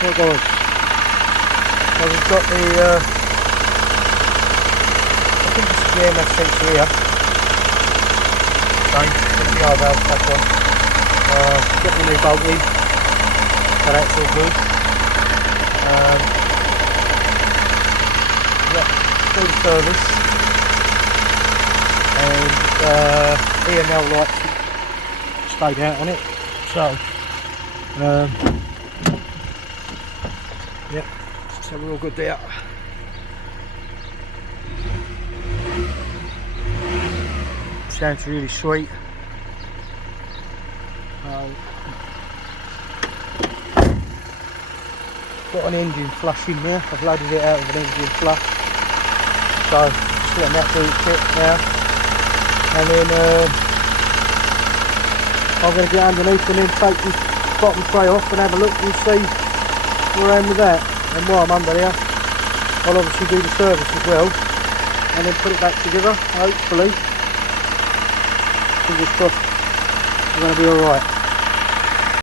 Right guys, I've just got the, I think this is the MS sensor here. Same, got the EGR valve back on. Got the new bolt in, so that's all good. Do the service, and E&L lights stayed out on it, so yeah, so we're all good there. Sounds really sweet. Got an engine flush in there. I've loaded it out with an engine flush, so just letting that do its bit now, and then I'm going to get underneath and then take this bottom tray off and have a look and see where I am with that. And while I'm under there, I'll obviously do the service as well, and then put it back together. Hopefully, fingers crossed, we're going to be alright.